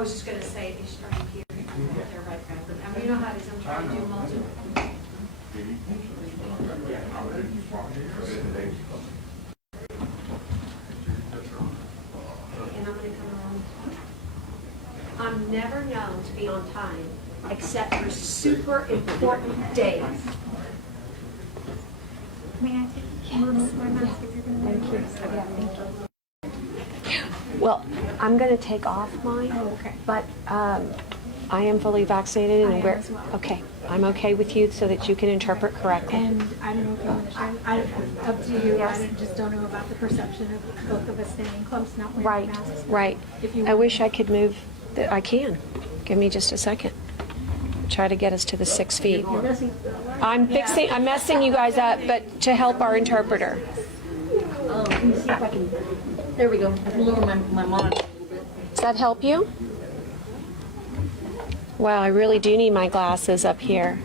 was just going to say, if you start here, they're right back. I mean, you know how it is, I'm trying to do multiple. And I'm going to come along. I'm never known to be on time, except for super important days. May I remove my mask if you're going to? Thank you. Yeah, thank you. Well, I'm going to take off mine, okay. but I am fully vaccinated, and I am we're as well. okay. I'm okay with you, so that you can interpret correctly. And I don't know if you want to share. Up to you. Yes. I just don't know about the perception of both of us staying close, not wearing Right, masks. right. If you I wish I could move. I can. Give me just a second. Try to get us to the 6 feet. I'm messing you guys up, but to help our interpreter. Let me see if I can. There we go. I can lower my monitor a little bit. Does that help you? Wow, I really do need my glasses up here.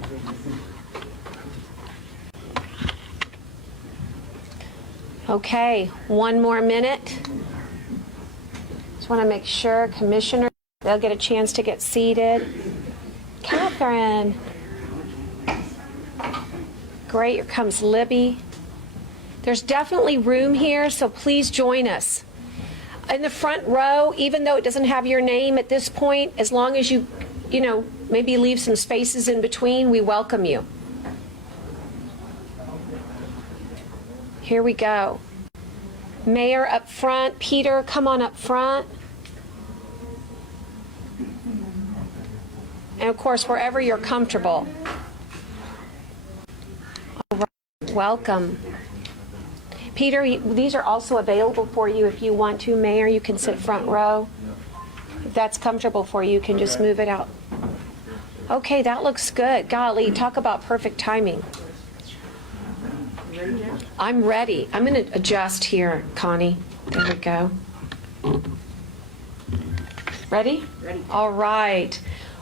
Okay, one more minute. Just want to make sure, Commissioner, they'll get a chance to get seated. Catherine. Great, here comes Libby. There's definitely room here, so please join us. In the front row, even though it doesn't have your name at this point, as long as you maybe leave some spaces in between, we welcome you. Here we go. Mayor up front. Peter, come on up front. And of course, wherever you're comfortable. All right. Welcome. Peter, these are also available for you if you want to. Mayor, you can sit front row. If that's comfortable for you, you can just move it out. Okay, that looks good. Golly, talk about perfect timing. I'm ready. I'm going to adjust here, Connie. There we go. Ready? Ready. All right.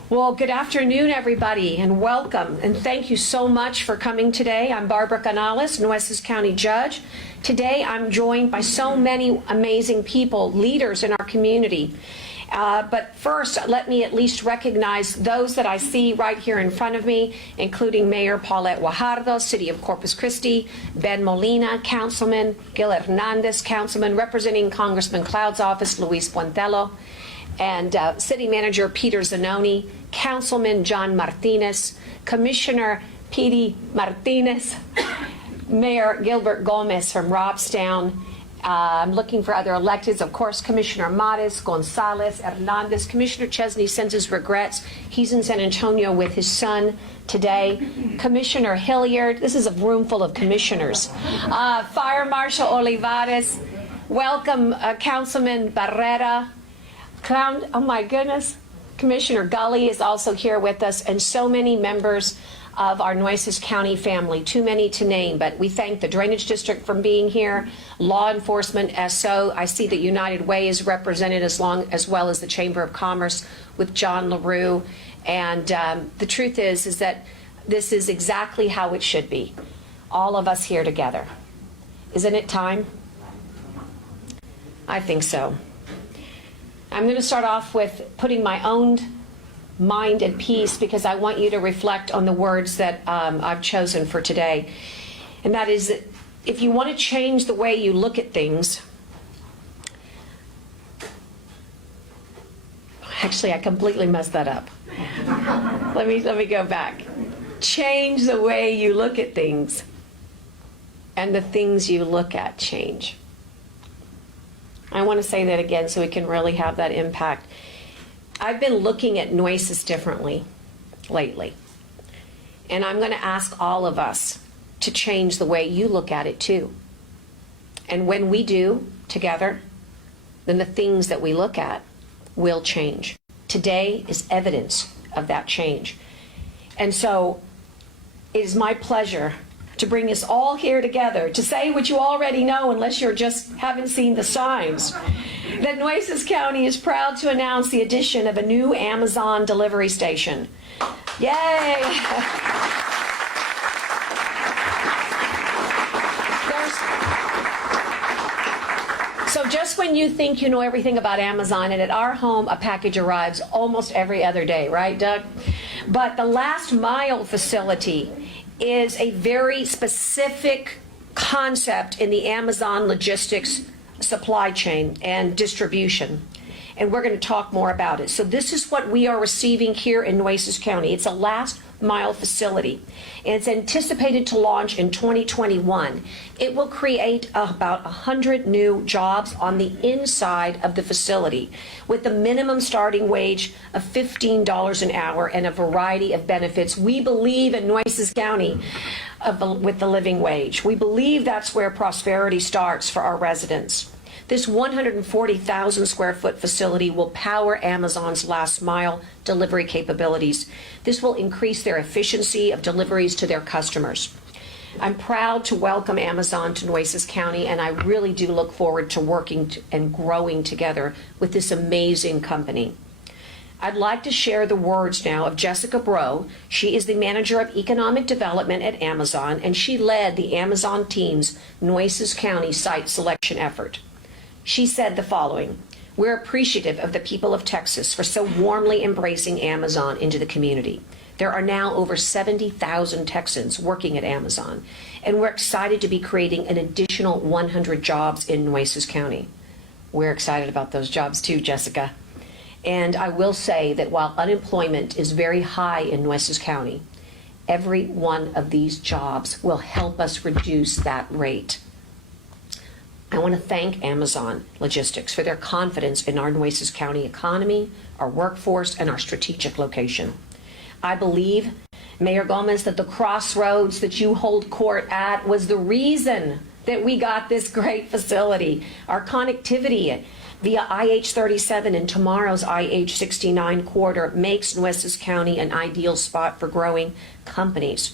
Well, good afternoon, everybody, and welcome. And thank you so much for coming today. I'm Barbara Canales, Nueces County Judge. Today, I'm joined by so many amazing people, leaders in our community. But first, let me at least recognize those that I see right here in front of me, including Mayor Paulette Guajardo, City of Corpus Christi, Ben Molina, Councilman, Gil Hernandez, Councilman, representing Congressman Cloud's office, Luis Puentelo, and City Manager Peter Zanoni, Councilman John Martinez, Commissioner Petey Martinez, Mayor Gilbert Gomez from Robstown. I'm looking for other electeds. Of course, Commissioner Mares, Gonzalez, Hernandez. Commissioner Chesney sends his regrets. He's in San Antonio with his son today. Commissioner Hilliard. This is a room full of commissioners. Fire Marshal Olivares. Welcome, Councilman Barrera. Oh my goodness. Commissioner Gully is also here with us, and so many members of our Nueces County family, too many to name, but we thank the Drainage District for being here, law enforcement, SO. I see that United Way is represented as well as the Chamber of Commerce with John LaRue. And the truth is that this is exactly how it should be. All of us here together. Isn't it time? I think so. I'm going to start off with putting my own mind at peace, because I want you to reflect on the words that I've chosen for today. And that is that if you want to change the way you look at things, actually I completely messed that up. Let me go back. Change the way you look at things, and the things you look at change. I want to say that again so we can really have that impact. I've been looking at Nueces differently lately, and I'm going to ask all of us to change the way you look at it too. And when we do together, then the things that we look at will change. Today is evidence of that change. And so it is my pleasure to bring us all here together to say what you already know, unless you just haven't seen the signs, that Nueces County is proud to announce the addition of a new Amazon delivery station. Yay! So just when you think you know everything about Amazon, and at our home, a package arrives almost every other day, right, Doug? But the last mile facility is a very specific concept in the Amazon logistics supply chain and distribution. And we're going to talk more about it. So this is what we are receiving here in Nueces County. It's a last mile facility. And it's anticipated to launch in 2021. It will create about 100 new jobs on the inside of the facility with the minimum starting wage of $15 an hour and a variety of benefits. We believe in Nueces County with the living wage. We believe that's where prosperity starts for our residents. This 140,000 square foot facility will power Amazon's last mile delivery capabilities. This will increase their efficiency of deliveries to their customers. I'm proud to welcome Amazon to Nueces County, and I really do look forward to working and growing together with this amazing company. I'd like to share the words now of Jessica Bro. She is the Manager of Economic Development at Amazon, and she led the Amazon team's Nueces County site selection effort. She said the following: "We're appreciative of the people of Texas for so warmly embracing Amazon into the community. There are now over 70,000 Texans working at Amazon, and we're excited to be creating an additional 100 jobs in Nueces County." We're excited about those jobs too, Jessica. And I will say that while unemployment is very high in Nueces County, every one of these jobs will help us reduce that rate. I want to thank Amazon Logistics for their confidence in our Nueces County economy, our workforce, and our strategic location. I believe, Mayor Gomez, that the crossroads that you hold court at was the reason that we got this great facility. Our connectivity via IH-37 and tomorrow's IH-69 corridor makes Nueces County an ideal spot for growing companies.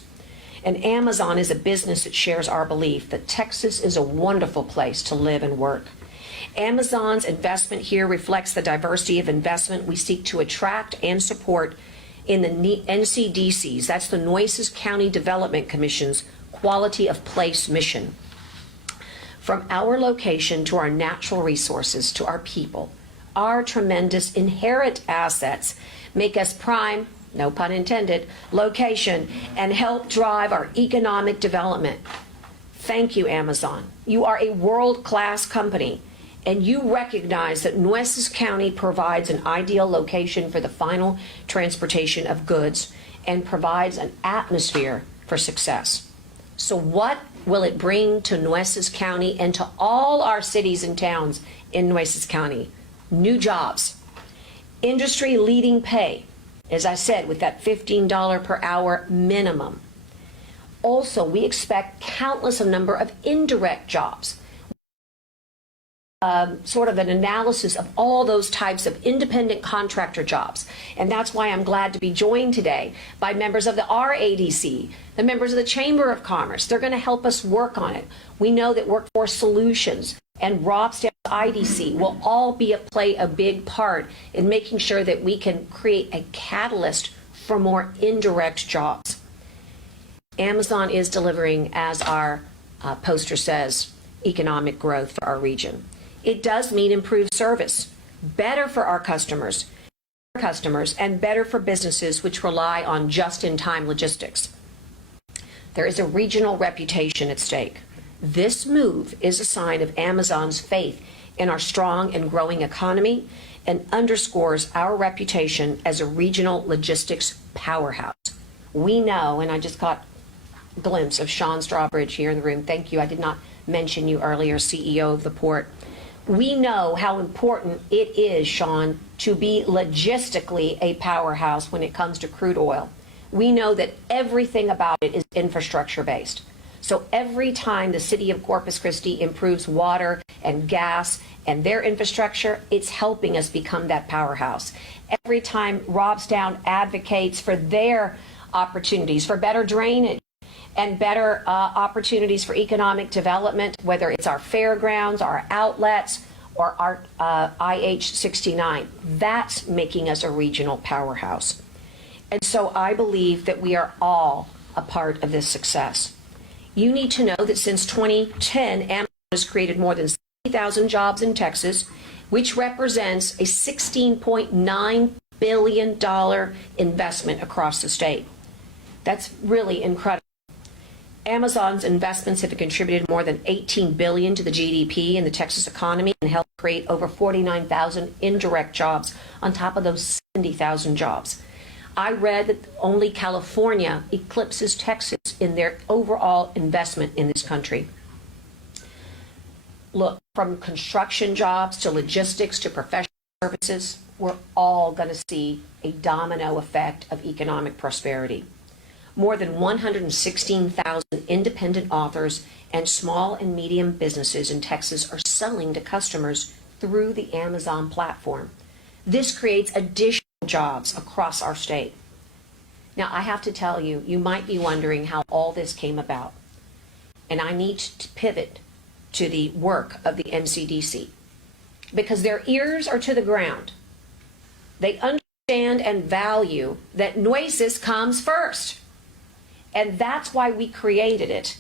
And Amazon is a business that shares our belief that Texas is a wonderful place to live and work. Amazon's investment here reflects the diversity of investment we seek to attract and support in the NCDC's, that's the Nueces County Development Commission's Quality of Place mission. From our location to our natural resources to our people, our tremendous inherent assets make us prime, no pun intended, location and help drive our economic development. Thank you, Amazon. You are a world-class company, and you recognize that Nueces County provides an ideal location for the final transportation of goods and provides an atmosphere for success. So what will it bring to Nueces County and to all our cities and towns in Nueces County? New jobs, industry-leading pay, as I said, with that $15 per hour minimum. Also, we expect countless a number of indirect jobs. Sort of an analysis of all those types of independent contractor jobs. And that's why I'm glad to be joined today by members of the RADC, the members of the Chamber of Commerce. They're going to help us work on it. We know that Workforce Solutions and Robstown's IDC will all play a big part in making sure that we can create a catalyst for more indirect jobs. Amazon is delivering, as our poster says, economic growth for our region. It does mean improved service, better for our customers, and better for businesses which rely on just-in-time logistics. There is a regional reputation at stake. This move is a sign of Amazon's faith in our strong and growing economy and underscores our reputation as a regional logistics powerhouse. We know, and I just caught a glimpse of Sean Strawbridge here in the room. Thank you. I did not mention you earlier, CEO of the port. We know how important it is, Sean, to be logistically a powerhouse when it comes to crude oil. We know that everything about it is infrastructure based. So every time the city of Corpus Christi improves water and gas and their infrastructure, it's helping us become that powerhouse. Every time Robstown advocates for their opportunities for better drainage and better opportunities for economic development, whether it's our fairgrounds, our outlets, or our IH-69, that's making us a regional powerhouse. And so I believe that we are all a part of this success. You need to know that since 2010, Amazon has created more than 70,000 jobs in Texas, which represents a $16.9 billion investment across the state. That's really incredible. Amazon's investments have contributed more than $18 billion to the GDP in the Texas economy and helped create over 49,000 indirect jobs on top of those 70,000 jobs. I read that only California eclipses Texas in their overall investment in this country. Look, from construction jobs to logistics to professional services, we're all going to see a domino effect of economic prosperity. More than 116,000 independent authors and small and medium businesses in Texas are selling to customers through the Amazon platform. This creates additional jobs across our state. Now, I have to tell you, you might be wondering how all this came about. And I need to pivot to the work of the NCDC, because their ears are to the ground. They understand and value that Nueces comes first. And that's why we created it.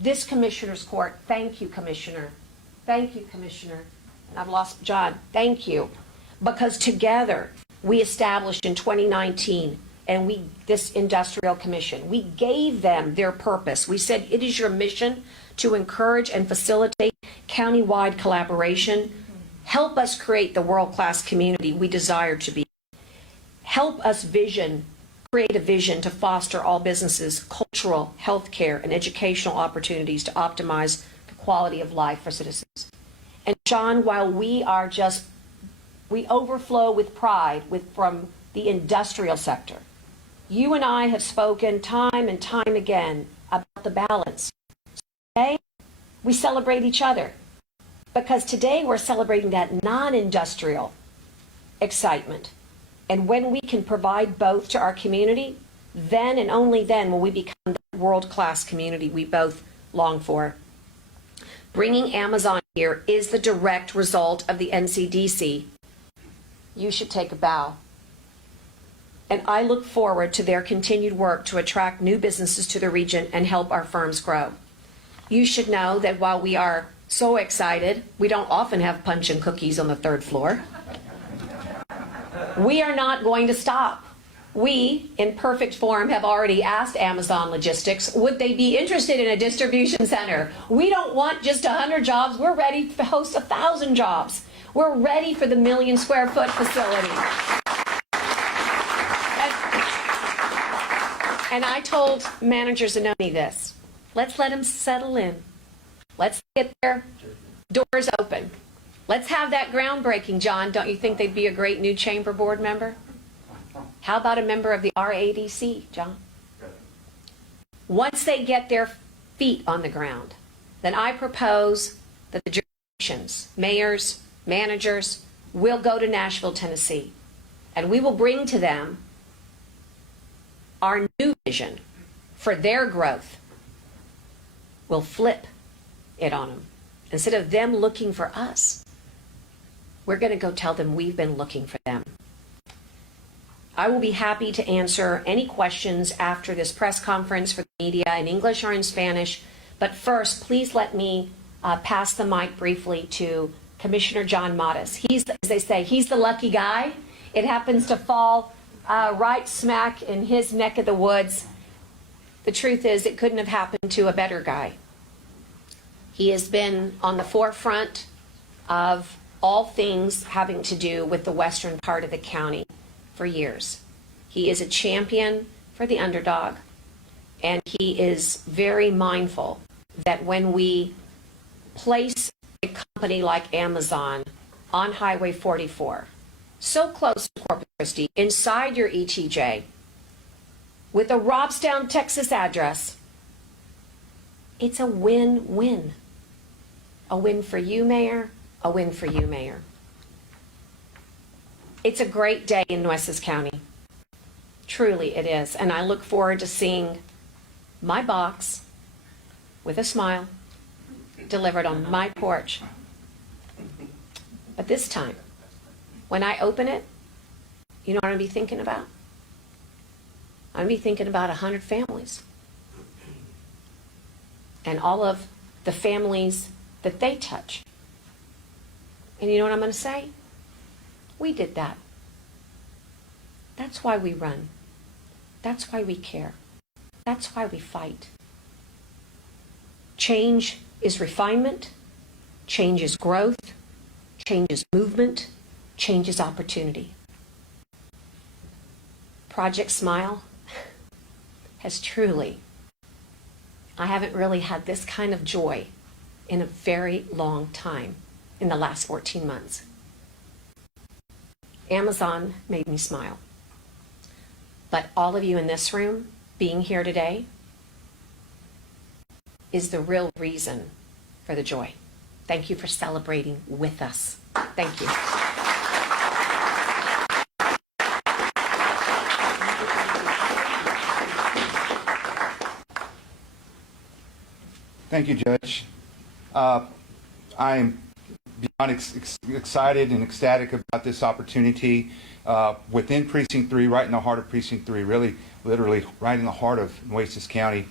This Commissioner's Court, thank you, Commissioner. Thank you, Commissioner. And I've lost John, thank you. Because together we established in 2019 this industrial commission, we gave them their purpose. We said it is your mission to encourage and facilitate countywide collaboration. Help us create the world-class community we desire to be. Help us create a vision to foster all businesses, cultural, healthcare, and educational opportunities to optimize the quality of life for citizens. And John, while we overflow with pride from the industrial sector, you and I have spoken time and time again about the balance. Today, we celebrate each other, because today we're celebrating that non-industrial excitement. And when we can provide both to our community, then and only then will we become the world-class community we both long for. Bringing Amazon here is the direct result of the NCDC. You should take a bow. And I look forward to their continued work to attract new businesses to the region and help our firms grow. You should know that while we are so excited, we don't often have punch and cookies on the third floor. We are not going to stop. We, in perfect form, have already asked Amazon Logistics, would they be interested in a distribution center? We don't want just 100 jobs. We're ready to host 1,000 jobs. We're ready for the 1 million square foot facility. And I told Manager Zanoni this. Let's let them settle in. Let's get their doors open. Let's have that groundbreaking, John. Don't you think they'd be a great new chamber board member? How about a member of the RADC, John? Once they get their feet on the ground, then I propose that the jurisdictions, mayors, managers, will go to Nashville, Tennessee, and we will bring to them our new vision for their growth. We'll flip it on them. Instead of them looking for us, we're going to go tell them we've been looking for them. I will be happy to answer any questions after this press conference for the media in English or in Spanish. But first, please let me pass the mic briefly to Commissioner John Mattis. He's, as they say, he's the lucky guy. It happens to fall right smack in his neck of the woods. The truth is, it couldn't have happened to a better guy. He has been on the forefront of all things having to do with the western part of the county for years. He is a champion for the underdog, and he is very mindful that when we place a company like Amazon on Highway 44, so close to Corpus Christi, inside your ETJ, with a Robstown, Texas address, it's a win-win. A win for you, Mayor, a win for you, Mayor. It's a great day in Nueces County. Truly it is. And I look forward to seeing my box with a smile delivered on my porch. But this time, when I open it, you know what I'm going to be thinking about? I'm going to be thinking about 100 families. And all of the families that they touch And you know what I'm going to say? We did that. That's why we run. That's why we care. That's why we fight. Change is refinement. Change is growth. Change is movement. Change is opportunity. Project Smile has truly, I haven't really had this kind of joy in a very long time in the last 14 months. Amazon made me smile. But all of you in this room being here today is the real reason for the joy. Thank you for celebrating with us. Thank you. Thank you, Judge. I am beyond excited and ecstatic about this opportunity within Precinct 3, right in the heart of Precinct 3, really, literally right in the heart of Nueces County.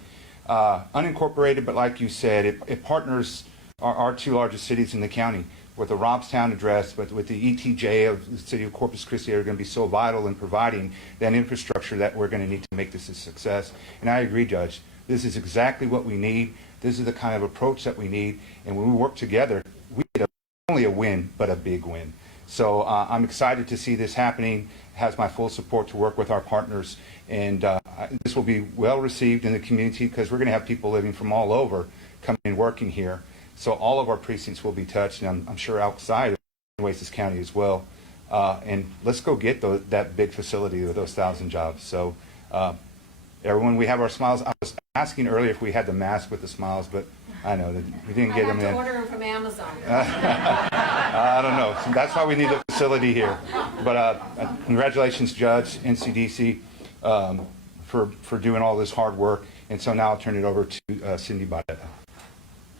Unincorporated, but like you said, it partners our two largest cities in the county with a Robstown address, but with the ETJ of the city of Corpus Christi are going to be so vital in providing that infrastructure that we're going to need to make this a success. And I agree, Judge. This is exactly what we need. This is the kind of approach that we need. And when we work together, we get not only a win, but a big win. So I'm excited to see this happening. It has my full support to work with our partners. And this will be well received in the community because we're going to have people living from all over coming and working here. So all of our precincts will be touched, and I'm sure outside of Nueces County as well. And let's go get that big facility with those 1,000 jobs. So everyone, we have our smiles. I was asking earlier if we had the mask with the smiles, but I know that we didn't get them in. I have to order them from Amazon. I don't know. So that's why we need the facility here. But congratulations, Judge, NCDC, for doing all this hard work. And so now I'll turn it over to Cindy Barretta.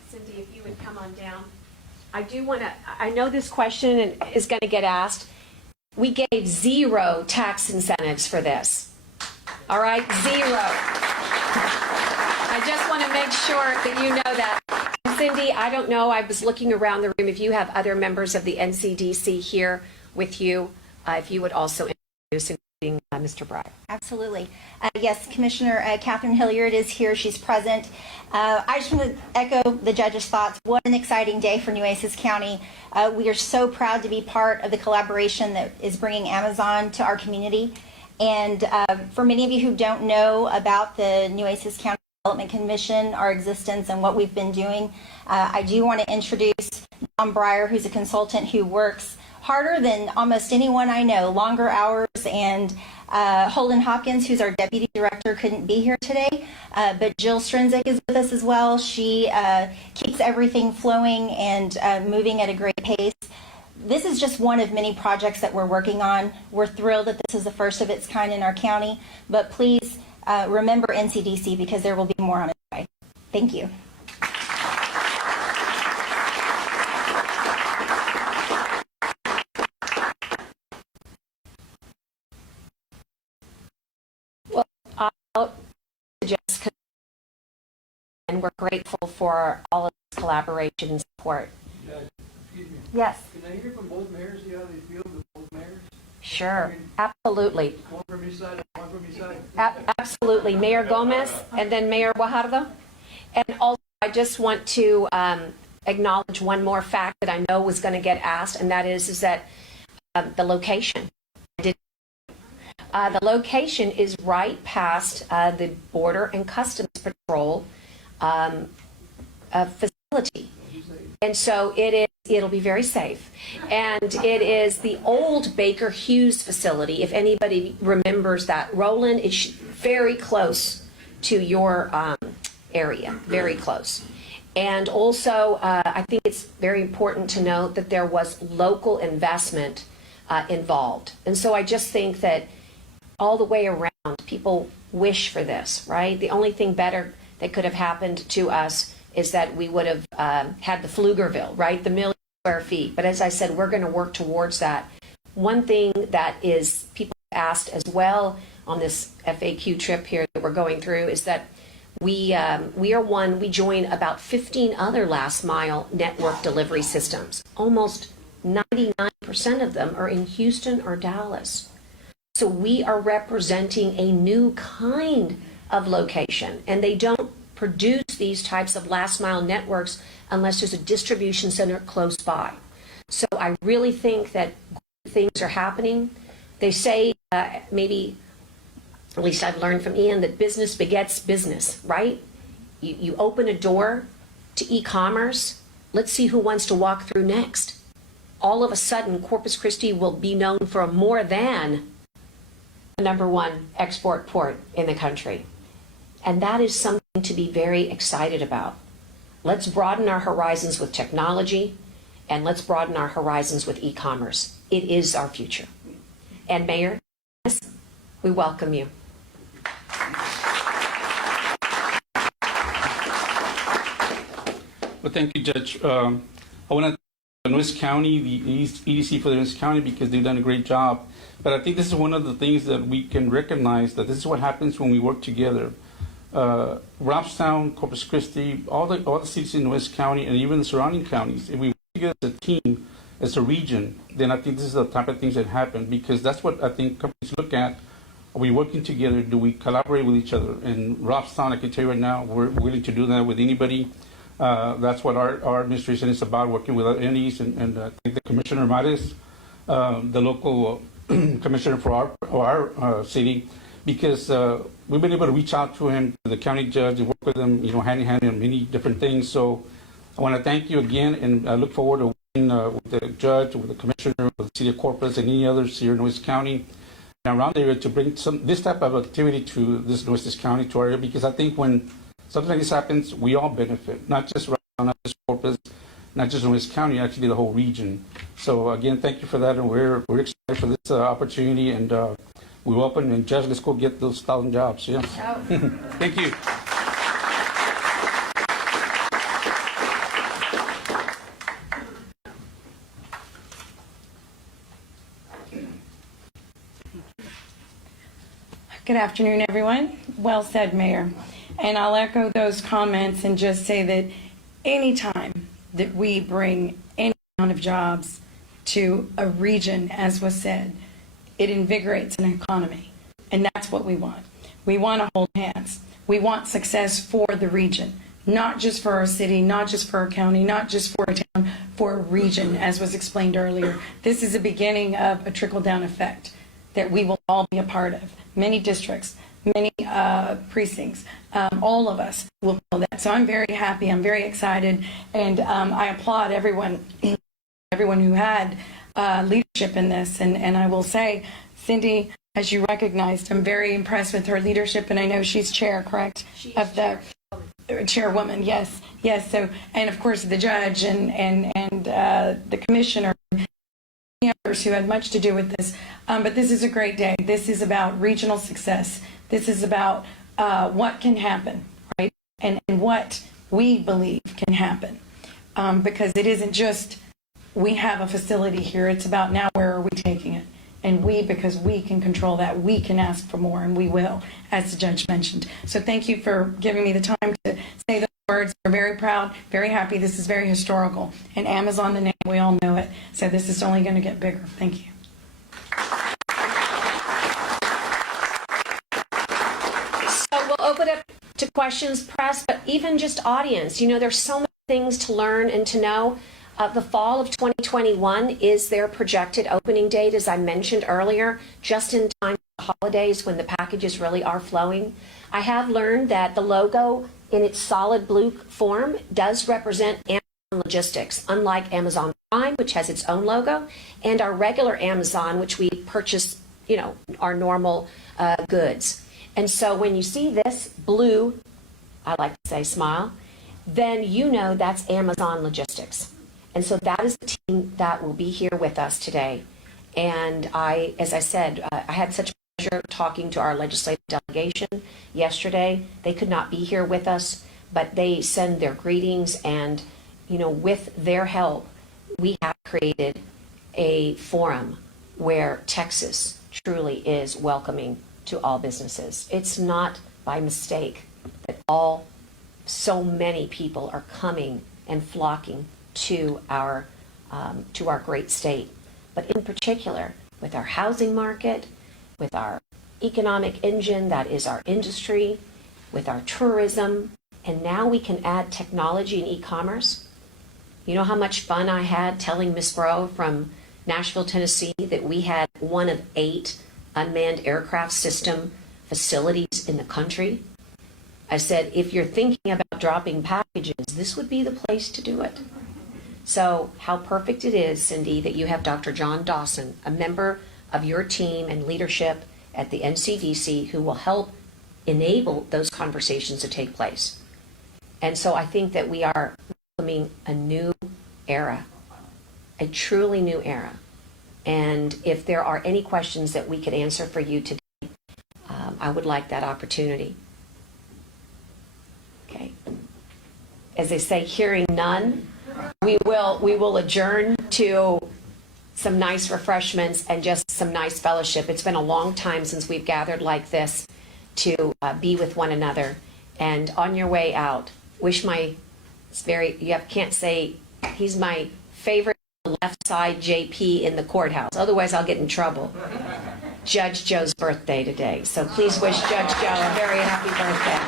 Cindy, if you would come on down. I do want to, I know this question is going to get asked. We gave 0 tax incentives for this. All right, 0. I just want to make sure that you know that. Cindy, I don't know, I was looking around the room. If you have other members of the NCDC here with you, if you would also introduce, including Mr. Breyer. Absolutely. Yes, Commissioner Catherine Hilliard is here. She's present. I just want to echo the judge's thoughts. What an exciting day for Nueces County. We are so proud to be part of the collaboration that is bringing Amazon to our community. And for many of you who don't know about the Nueces County Development Commission, our existence, and what we've been doing, I do want to introduce Tom Breyer, who's a consultant who works harder than almost anyone I know, longer hours, and Holden Hopkins, who's our deputy director, couldn't be here today, but Jill Strinzik is with us as well. She keeps everything flowing and moving at a great pace. This is just one of many projects that we're working on. We're thrilled that this is the first of its kind in our county, but please remember NCDC because there will be more on its way. Thank you. Well, I'll just, and we're grateful for all of this collaboration and support. Excuse me. Yes. Can I hear from both mayors, see how they feel with both mayors? Sure, absolutely. One from each side, one from each side. Absolutely. Mayor Gomez and then Mayor Guajardo. And also, I just want to acknowledge one more fact that I know was going to get asked, and that is that the location. The location is right past the Border and Customs Patrol facility. And so it'll be very safe. And it is the old Baker Hughes facility, if anybody remembers that. Roland is very close to your area, very close. And also, I think it's very important to note that there was local investment involved. And so I just think that all the way around, people wish for this, right? The only thing better that could have happened to us is that we would have had the Pflugerville, right? The 1 million square feet. But as I said, we're going to work towards that. One thing that is people asked as well on this FAQ trip here that we're going through is that we join about 15 other last mile network delivery systems. Almost 9 99% of them are in Houston or Dallas. So we are representing a new kind of location, and they don't produce these types of last mile networks unless there's a distribution center close by. So I really think that things are happening. They say, maybe, at least I've learned from Ian, that business begets business, right? You open a door to e-commerce. Let's see who wants to walk through next. All of a sudden, Corpus Christi will be known for more than the #1 export port in the country. And that is something to be very excited about. Let's broaden our horizons with technology, and let's broaden our horizons with e-commerce. It is our future. And Mayor, yes, we welcome you. Well, thank you, Judge. I want to thank Nueces County, the EDC for the Nueces County, because they've done a great job. But I think this is one of the things that we can recognize, that this is what happens when we work together. Robstown, Corpus Christi, all the cities in Nueces County, and even the surrounding counties, if we work together as a team, as a region, then I think this is the type of things that happen, because that's what I think companies look at. Are we working together? Do we collaborate with each other? And Robstown, I can tell you right now, we're willing to do that with anybody. That's what our administration is about, working with our entities, and I think the Commissioner Mares, the local commissioner for our city, because we've been able to reach out to him, to the county judge, and work with him, hand in hand on many different things. So I want to thank you again, and I look forward to working with the judge, with the commissioner, with the city of Corpus, and any others here in Nueces County and around the area to bring this type of activity to this Nueces County, to our area, because I think when something like this happens, we all benefit, not just not just Corpus, not just Nueces County, actually the whole region. So again, thank you for that, and we're excited for this opportunity, and we welcome, and Judge, let's go get those 1,000 jobs. Yeah. Thank you. Good afternoon, everyone. Well said, Mayor. And I'll echo those comments and just say that anytime that we bring any amount of jobs to a region, as was said, it invigorates an economy. And that's what we want. We want to hold hands. We want success for the region, not just for our city, not just for our county, not just for a town, for a region, as was explained earlier. This is the beginning of a trickle-down effect that we will all be a part of. Many districts, many precincts, all of us will feel that. So I'm very happy, I'm very excited, and I applaud everyone who had leadership in this. And I will say, Cindy, as you recognized, I'm very impressed with her leadership, and I know she's chair, correct? Of the chairwoman, yes. So, and of course the judge and the commissioner, others who had much to do with this. But this is a great day. This is about regional success. This is about what can happen, right? And what we believe can happen. Because it isn't just we have a facility here. It's about now where are we taking it? And because we can control that, we can ask for more, and we will, as the judge mentioned. So thank you for giving me the time to say those words. We're very proud, very happy. This is very historical. And Amazon, the name, we all know it. So this is only going to get bigger. Thank you. So we'll open up to questions, press, but even just audience. there's so many things to learn and to know. The fall of 2021 is their projected opening date, as I mentioned earlier, just in time for the holidays when the packages really are flowing. I have learned that the logo in its solid blue form does represent Amazon Logistics, unlike Amazon Prime, which has its own logo, and our regular Amazon, which we purchase, our normal goods. And so when you see this blue, I like to say smile, then that's Amazon Logistics. And so that is the team that will be here with us today. And as I said, I had such a pleasure talking to our legislative delegation yesterday. They could not be here with us, but they send their greetings, and, with their help, we have created a forum where Texas truly is welcoming to all businesses. It's not by mistake that so many people are coming and flocking to our to our great state. But in particular, with our housing market, with our economic engine that is our industry, with our tourism, and now we can add technology and e-commerce. You know how much fun I had telling Miss Bro from Nashville, Tennessee, that we had one of 8 unmanned aircraft system facilities in the country? I said, if you're thinking about dropping packages, this would be the place to do it. So how perfect it is, Cindy, that you have Dr. John Dawson, a member of your team and leadership at the NCDC, who will help enable those conversations to take place. And so I think that we are welcoming a new era, a truly new era. And if there are any questions that we could answer for you today, I would like that opportunity. Okay. As they say, hearing none, we will adjourn to some nice refreshments and just some nice fellowship. It's been a long time since we've gathered like this to be with one another. And on your way out, can't say, he's my favorite left side JP in the courthouse. Otherwise, I'll get in trouble. Judge Joe's birthday today. So please wish Judge Joe a very happy birthday.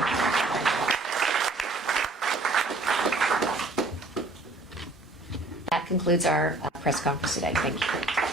That concludes our press conference today. Thank you.